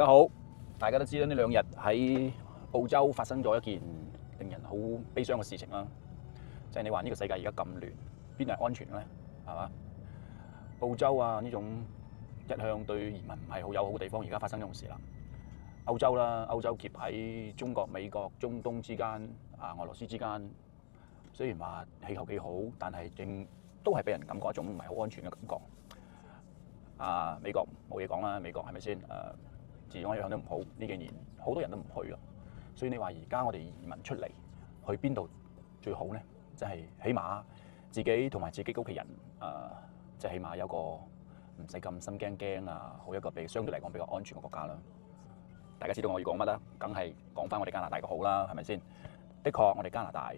大家好，大家都知道呢兩日喺澳洲發生咗一件令人好悲傷嘅事情啦，就係你話呢個世界而家咁亂，邊度係安全嘅咧？係嘛？澳洲啊呢種一向對移民唔係好友好嘅地方，而家發生呢種事啦。歐洲啦，歐洲夾喺中國、美國、中東之間俄羅斯之間，雖然話氣候幾好，但係都係俾人感覺一種唔係好安全嘅感覺。美國冇嘢講啦，美國係咪先？治安一向都唔好，呢幾年好多人都唔去啦。所以你話而家我哋移民出嚟，去邊度最好呢？即係起碼自己同埋自己屋企人，即係起碼有個唔使咁心驚驚好一個相對嚟講比較安全嘅國家啦。大家知道我要講乜啦？梗係講翻我哋加拿大嘅好啦，係咪先？的確，我哋加拿大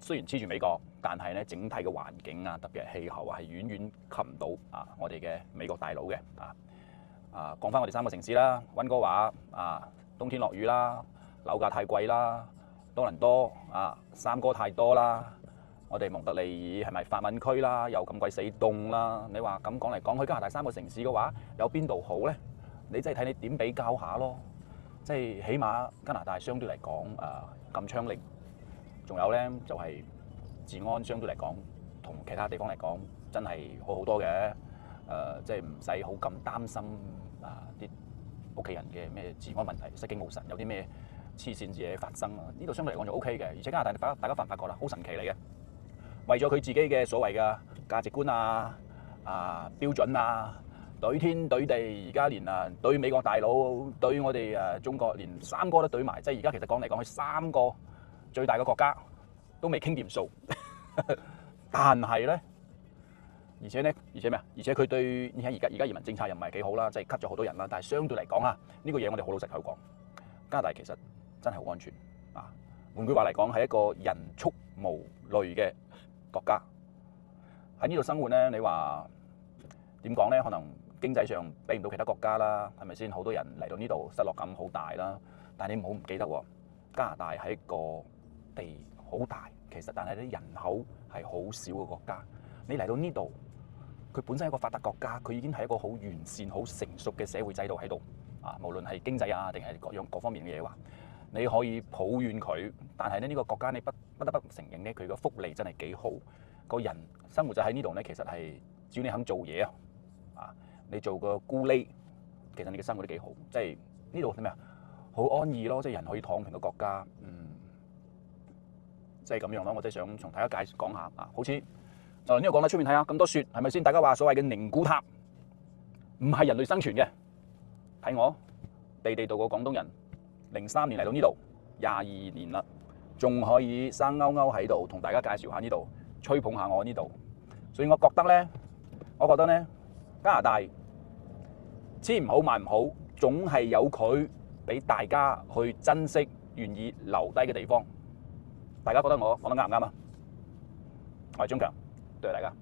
雖然黐住美國，但係咧整體嘅環境特別係氣候係遠遠及唔到我哋嘅美國大佬嘅講翻我哋三個城市啦，溫哥華冬天落雨啦，樓價太貴啦，多倫多三哥太多啦，我哋蒙特利爾係咪法文區啦，又咁鬼死凍啦？你話咁講嚟講去，加拿大三個城市嘅話，有邊度好呢？你真係睇你點比較下咯，即係起碼加拿大相對嚟講咁昌寧。仲有咧，就係治安相對嚟講，同其他地方嚟講，真係好好多嘅。即係唔使好咁擔心啲屋企人嘅咩治安問題，失驚無神，有啲咩黐線嘢發生啊！呢度相對嚟講就 OK 嘅，而且加拿大大家發唔發覺啦，好神奇嚟嘅。為咗佢自己嘅所謂嘅價值觀標準對天對地，而家連對美國大佬，對我哋中國，連三哥都對埋，即係而家其實講嚟講去三個最大嘅國家都未傾掂數，但係咧，而且咩啊？而且佢對而家移民政策又唔係幾好啦，即係 cut 咗好多人啦。但係相對嚟講呢個嘢我哋好老實去講，加拿大其實真係好安全換句話嚟講，係一個人畜無類嘅國家。喺呢度生活咧，你話點講咧？可能經濟上比唔到其他國家啦，係咪先？好多人嚟到呢度失落感好大啦。但係你唔好唔記得喎，加拿大係一個地好大，其實但係啲人口係好少嘅國家。你嚟到呢度，佢本身係一個發達國家，佢已經係一個好完善、好成熟嘅社會制度喺度無論係經濟定係各方面嘅嘢話，你可以抱怨佢，但係呢個國家你不得不承認咧，佢個福利真係幾好。個人生活就喺呢度咧，其實係只要你肯做嘢你做個咕喱，其實你嘅生活都幾好。即係呢度點咩啊？好安逸咯，即係人可以躺平嘅國家，即係咁樣咯。我真係想同大家講下好似呢度講到出面睇下咁多雪，係咪先？大家話所謂嘅寧古塔唔係人類生存嘅，睇我地道個廣東人，03年嚟到呢度22年啦，仲可以生勾勾喺度，同大家介紹下呢度，吹捧下我呢度。所以我覺得咧，加拿大千唔好萬唔好，總係有佢俾大家去珍惜、願意留低嘅地方。大家覺得我講得啱唔啱啊？我係鍾強，多謝大家。